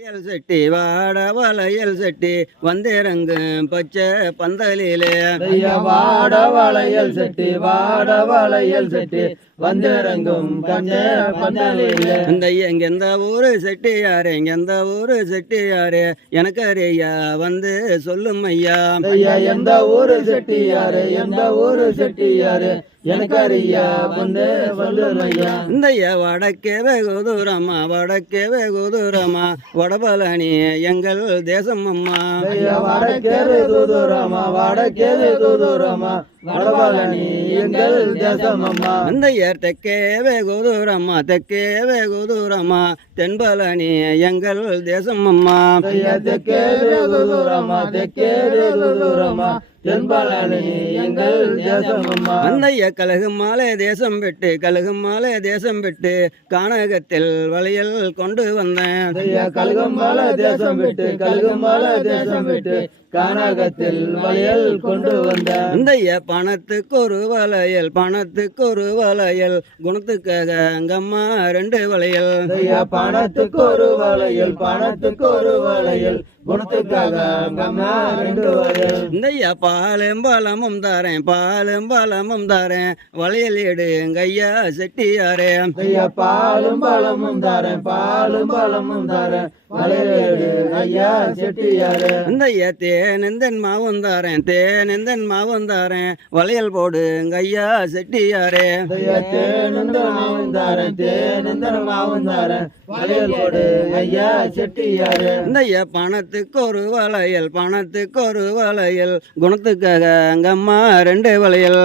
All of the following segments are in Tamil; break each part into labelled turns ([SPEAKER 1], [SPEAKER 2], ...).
[SPEAKER 1] வளையல் செட்டி வாட வளையல் செட்டி வந்திறங்கும் பச்சை பந்தலிலே.
[SPEAKER 2] வாட வளையல் செட்டி வாட வளையல் செட்டி வந்திறங்கும் பந்தலிலே.
[SPEAKER 1] இந்த எங்க எந்த ஊரு செட்டி யாரு எங்க எந்த ஊரு செட்டி யாரு எனக்கு அறியா வந்து சொல்லும் ஐயா.
[SPEAKER 2] ஐயா எந்த ஊரு செட்டியாரு எந்த ஊரு செட்டியாரு? எனக்கு அறியா வந்து சொல்லுமையா
[SPEAKER 1] இந்த ஐயா வடக்கே வெகு தூரமா வடக்கே வெகு தூரமா. வடபழனி எங்கள் தேசம் அம்மா.
[SPEAKER 2] ஐயா வடக்கேறு தூதுரமா வடக்கேறு
[SPEAKER 1] ஐயர் தெக்கே வெகு தூரமா தெக்கே வெகு தூரமா தென்பழனி எங்கள் தேசம் அம்மா
[SPEAKER 2] எங்கள் தேசம் அம்மா
[SPEAKER 1] அந்த ஐயா கழுகு மாலை தேசம் விட்டு கழுகு மாலை தேசம் விட்டு கானகத்தில் வளையல் கொண்டு வந்தேன்.
[SPEAKER 2] ஐயா கழுகம்பால தேசம் விட்டு கழுகம்பால தேசம் விட்டு கானகத்தில் வளையல் கொண்டு வந்த
[SPEAKER 1] இந்த ஐயா பணத்துக்கு ஒரு வளையல் பணத்துக்கு ஒரு வளையல் குணத்துக்காக அங்கம்மா ரெண்டு வளையல்.
[SPEAKER 2] பணத்துக்கு ஒரு வளையல் பணத்துக்கு ஒரு வளையல். குணத்துக்காக அங்கம்மா ரெண்டு வளையல்
[SPEAKER 1] இந்த ஐயா பாலும் பழமும் தாரேன் பாலும் பழமும் தாரேன். வளையல் எடு எங்க ஐயா செட்டியாரே.
[SPEAKER 2] ஐயா பாலும் பழமும் தாரேன் பாலும் பழமும் தாரேன். வளையல் ஐயா செட்டியாரு.
[SPEAKER 1] இந்த ஐயா தேனந்தன் மாவும் தாரேன் தேனந்தன் மாவும் தாரேன். வளையல் போடு ஐயா செட்டியாரே.
[SPEAKER 2] ஐயா தேனந்த மாவும் தாரேன் தேனந்த மாவும் தாரேன். வளையல் போடு ஐயா செட்டியாரு.
[SPEAKER 1] இந்த ஐயா பணத்துக்கு ஒரு வளையல் பணத்துக்கு ஒரு வளையல் குணத்துக்காக அங்கம்மா ரெண்டு வளையல்.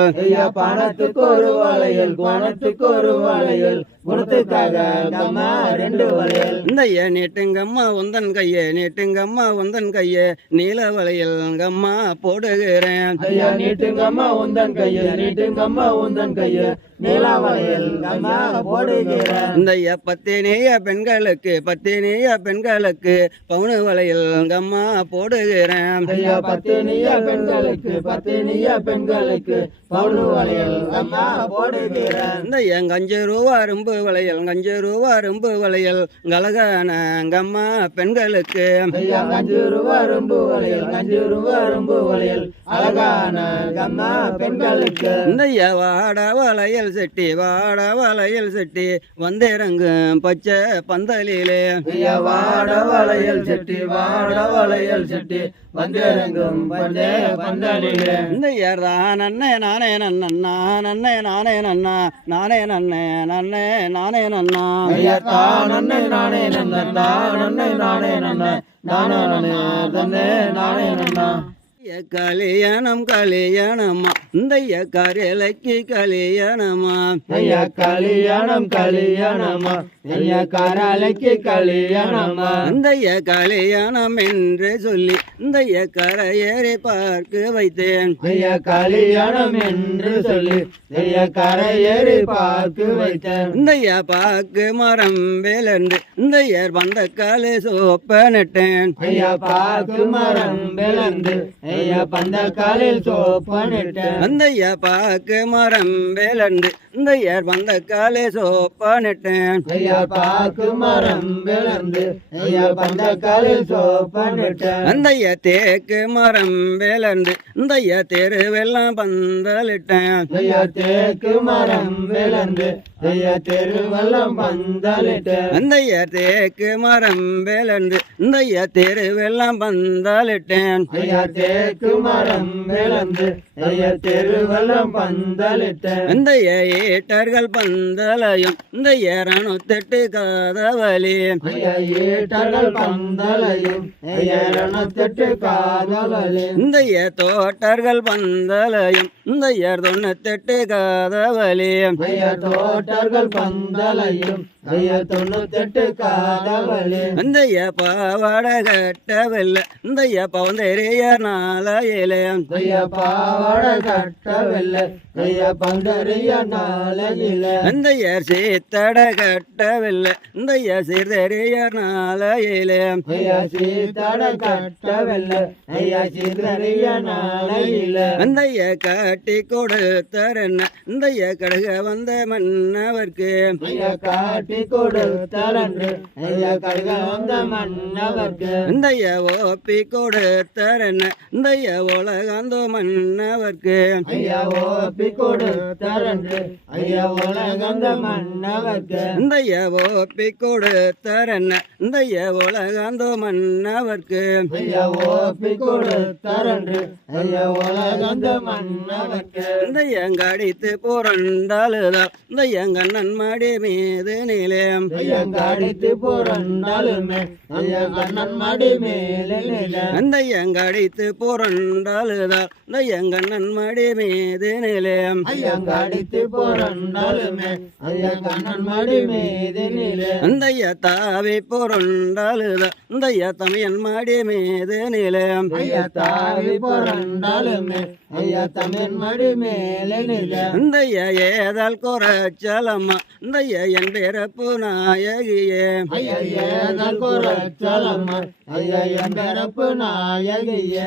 [SPEAKER 2] பணத்துக்கு ஒரு வளையல் பணத்துக்கு ஒரு வளையல். குணத்துக்காக அம்மா ரெண்டு வளையல்.
[SPEAKER 1] இந்த ஐயா நீட்டுங்கம்மா உந்தன் கையே நீட்டுங்கம்மா உந்தன் கையே நீல வளையல் அங்கம்மா போடுகிறேன்.
[SPEAKER 2] ஐயா நீட்டுங்கம்மா உந்தன் கைய நீட்டுங்கம்மா உந்தன் கைய நீலா வளையல் அம்மா போடுகிறேன்.
[SPEAKER 1] இந்த ஐயா பத்தினிய பெண்களுக்கு பத்தினிய பெண்களுக்கு பவுனு வளையல் அங்கம்மா போடுகிறேன்.
[SPEAKER 2] பத்தினிய பெண்களுக்கு பத்தினிய பெண்களுக்கு பவுனு வளையல் அம்மா போடுகிறேன்.
[SPEAKER 1] இந்த ஐயா அஞ்சு ரூபா அரும்பு வளையல் அஞ்சு ரூபா அரும்பு வளையல் அழகான அங்கம்மா பெண்களுக்கு.
[SPEAKER 2] அஞ்சு ரூபா ரொம்ப வளையல் அஞ்சு ரூபா ரொம்ப வளையல் அழகான அம்மா பெண்களுக்கு.
[SPEAKER 1] இந்த ஐயா வாட வளையல் செட்டி வாட வளையல் செட்டி வந்திறங்கும் பச்சை பந்தலிலே.
[SPEAKER 2] வாட வளையல் செட்டி வாட வளையல் செட்டி வந்திறங்கும் பந்தலிலே.
[SPEAKER 1] நானே நான் நானே நன்னா நானே நன்னே நன்னே நானே நன்னா.
[SPEAKER 2] ஐயா தானே நானே நன்ன தானே நானே நன்ன நானே நானே நானே நன்னா.
[SPEAKER 1] கல்யாணம் கல்யாணமா இந்த ஐயா காரியலைக்கு கல்யாணமா
[SPEAKER 2] ஐயா கல்யாணம் கல்யாணமா ஐயா காராலைக்கு கல்யாணமா
[SPEAKER 1] இந்த ஐயா கல்யாணம் என்று சொல்லி இந்த ஐயா கரையேறி பார்க்க வைத்தேன்.
[SPEAKER 2] ஐயா கல்யாணம் என்று சொல்லி ஐயா கரையேறி பார்த்து வைத்தேன்.
[SPEAKER 1] இந்த ஐயா பாக்கு மரம் வேலன்று இந்த ஐயர் வந்த காலே சோப்ப நட்டேன்
[SPEAKER 2] ஐயா பாக்கு மரம் விளந்து ஐயா பந்த காலில் சோப்பனிட்டேன்.
[SPEAKER 1] அந்த ஐயா பாக்கு மரம் வேலன்று இந்த ஐயர் வந்த காலே சோப்ப நட்டேன்.
[SPEAKER 2] ஐயா பாக்கு மரம் விளந்து ஐயா பந்த காலில் சோப்பனிட்டேன்
[SPEAKER 1] அந்த ஐயா தேக்கு மரம் வேலன்று இந்த ஐயா தெருவெல்லாம் பந்தலிட்டேன்.
[SPEAKER 2] ஐயா தேக்கு மரம் விளந்து ஐயா தெருவெல்லாம் பந்தலிட்டேன்.
[SPEAKER 1] அந்த ஐயா தேக்கு மரம் வேலன்று இந்த ஐயா தெருவெல்லாம் பந்தலிட்டேன்.
[SPEAKER 2] ஐயா தேக்கு மரம் விளந்து ஐயா தெருவெல்லாம் பந்தலிட்டேன்
[SPEAKER 1] இந்த ஐயா ஈட்டர்கள் பந்தலையும் இந்த இரநூத்தெட்டு காதவலி
[SPEAKER 2] ஏட்டர்கள் பந்தலையும் இரணத்தெட்டு காதலையும்
[SPEAKER 1] இந்த ஐயா தோட்டர்கள் பந்தலையும் இந்த ஐயா தெட்டு காதவலி
[SPEAKER 2] ஐயா தோட்டர்கள் பந்தலையும் ஐயா தொண்ணூத்தெட்டு காதலையும்
[SPEAKER 1] இந்த பாவாட பாவாடை கட்டவில்லை இந்த ஐயா பவந்தெரிய நாளையில
[SPEAKER 2] ஐயா பாவாடை கட்டவில்லை ஐயா பந்தரிய நாளையில
[SPEAKER 1] இந்த சீத்தட கட்டவில்லை இந்த ஐயா சீர்தெரிய நாளையில
[SPEAKER 2] ஐயா கட்டவில்லை ஐயா சிதறிய நாளையில
[SPEAKER 1] அந்த காட்டி கொடுத்தார் என்ன? இந்த கடுக வந்த மன்னவர்க்கு.
[SPEAKER 2] காட்டி கொடுத்தாரன்று கருக வந்த மன்னவர்க்கு.
[SPEAKER 1] இந்தைய ஓப்பி கொடுத்தரன இந்தைய உலகந்தோ மன்னவர்க்கு.
[SPEAKER 2] ஐயா ஓப்பி கொடுத்தாரன்று உலகந்த மன்னவர்க்கு.
[SPEAKER 1] இந்தைய ஓப்பி கொடுத்தரன இந்தைய உலகந்தோ மன்னவர்க்கு.
[SPEAKER 2] ஐயா ஓப்பி கொடுத்தாரன்று உலகந்த மன்னவர்க்கு.
[SPEAKER 1] இந்த எங்கடித்து புரண்டாளுதான் இந்த எங்கண்ணன் மடி மீது நிலையம்
[SPEAKER 2] ஐயா கடித்து புரண்டாலுமே மடி மேலே
[SPEAKER 1] அந்த எங்கடித்து புரண்டாளுதான் இந்த எங்கண்ணன் மடி மீது நிலையம்
[SPEAKER 2] ஐயா கடித்து புரண்டாலுமே மடி மீது நில
[SPEAKER 1] அந்த தாவி புரண்டாளுதான் இந்த தமையன் மடி மீது நிலையம்
[SPEAKER 2] ஐயா தாவி புரண்டாலுமே ஐயா தமிழ்
[SPEAKER 1] இந்த ஏதால் குறைச்சலம்மா இந்த என் பிறப்பு நாயகியே.
[SPEAKER 2] ஐயா ஏதல் குறைச்சலம்மா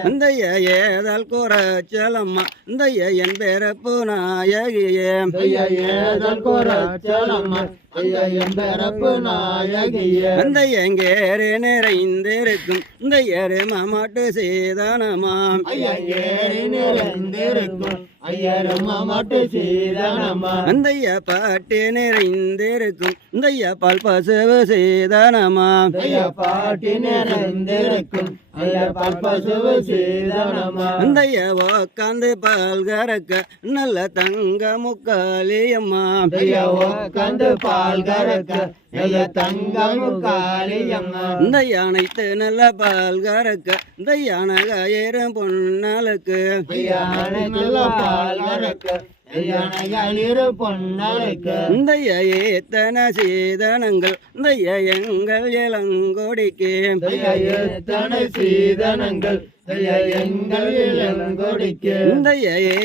[SPEAKER 1] இந்த ஏதால் குறைச்சலம்மா இந்த என் பிறப்பு நாயகியே.
[SPEAKER 2] ஐயா ஏதல் குறைச்சலம்மா
[SPEAKER 1] அந்த எங்கேறு நிறைந்திருக்கும்? இந்த எரும மாட்டு சீதானமாம்
[SPEAKER 2] ஏறி நிறைந்திருக்கும்? ஐயரும் மட்டு சீதனமா
[SPEAKER 1] அந்த பாட்டு நிறைந்திருக்கும். இந்த பால் பசுவு சீதானமாம்.
[SPEAKER 2] ஐயா பாட்டி நிறைந்திருக்கும். ஐயா பல்பசுவு சீதனமா
[SPEAKER 1] அந்த உக்காந்து பால் கறக்க நல்ல தங்க முக்காளியம்மா.
[SPEAKER 2] ஐயா உட்காந்து பால் கறக்க
[SPEAKER 1] இந்த யானைத்து நல்ல பால் கறக்க இந்த யானை கயிறும் பொன்னலுக்கு
[SPEAKER 2] ஐயா நல்ல பால் கறக்க ஐயா நகையிரு பொன்னலுக்கு
[SPEAKER 1] இந்த ஏத்தன சீதனங்கள் இந்த எங்கள் இளங்கொடிக்கு.
[SPEAKER 2] ஐயா எத்தனை சீதனங்கள் எங்கள் இளங்கொடிக்கு.
[SPEAKER 1] இந்த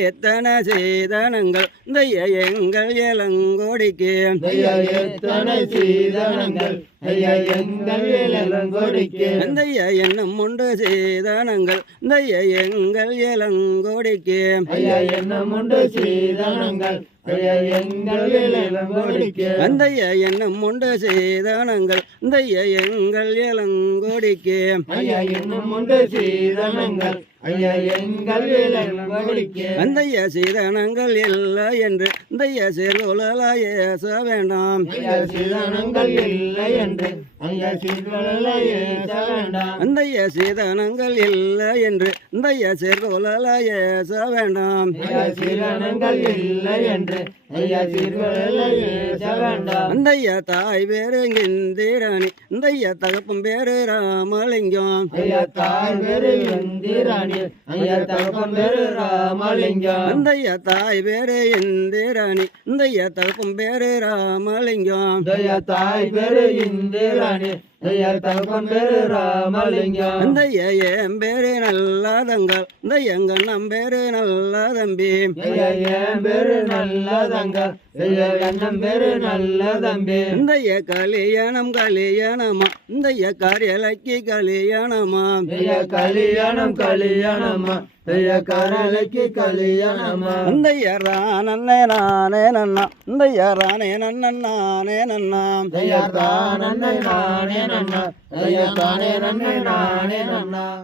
[SPEAKER 1] ஏத்தன சீதனங்கள் இந்த எங்கள் இளங்கொடிக்கு.
[SPEAKER 2] ஐயா எத்தனை சீதனங்கள் ஐயா எங்கள் இளங்கொடிக்கு.
[SPEAKER 1] இந்த எண்ணம் உண்டு சீதனங்கள் இந்த எங்கள் இளங்கொடிக்கு.
[SPEAKER 2] ஐயா என்ன முண்டு சீதனங்கள் ஐயா எங்கள் இளங்கொடிக்கு
[SPEAKER 1] அந்த எண்ணம் உண்டு சீதனங்கள் இந்த எங்கள் இளங்கொடிக்கு
[SPEAKER 2] ஐயா என்ன முண்டு சீதனங்கள் ஐயா எங்கள் இளங்கொடிக்கு
[SPEAKER 1] அந்த சீதனங்கள் இல்லை என்று. இந்த சிறுலாய வேண்டாம்.
[SPEAKER 2] ஐயா சீதனங்கள் இல்லை என்று. ஐயா சீதனை ஏச வேண்டாம்.
[SPEAKER 1] அந்த சீதனங்கள் இல்லை என்று. இந்த சிறுலாய வேண்டாம்.
[SPEAKER 2] சீதனங்கள் இல்லை என்று. ஐயா சீர்களை ஏச வேண்டாம்
[SPEAKER 1] அந்த தாய் பேரு இந்திராணி இந்த தகப்பம் பேரு ராமலிங்கம்.
[SPEAKER 2] ஐயா தாய் பேரு இந்திராணி ஐயா தகப்பன் பேரு ராமலிங்கம்.
[SPEAKER 1] அந்த தாய் பேரு இந்திராணி இந்த தகப்பம் பேரு ராமலிங்கம்.
[SPEAKER 2] ஐயா தாய் பேரு இந்திராணி ஐயா தகப்பன் பேரு ராமலிங்கம்.
[SPEAKER 1] பேரு இந்த எங்க நம் பேரு நல்ல தம்பி
[SPEAKER 2] ஐயா என் பேரு ஐயா எண்ணம் பேரு நல்ல தம்பி.
[SPEAKER 1] இந்த கல்யாணம் கல்யாணமா இந்த காரியலைக்கு கல்யாணமா.
[SPEAKER 2] கல்யாணம் கல்யாணமா கரலைக்கு கல்யாணமா.
[SPEAKER 1] இந்த ரானே நானே நன்னா. இந்த ரானே நன்னன் நானே நன்னா.
[SPEAKER 2] தானே நானே நன்னா. தானே நன்னே நானே நன்னா.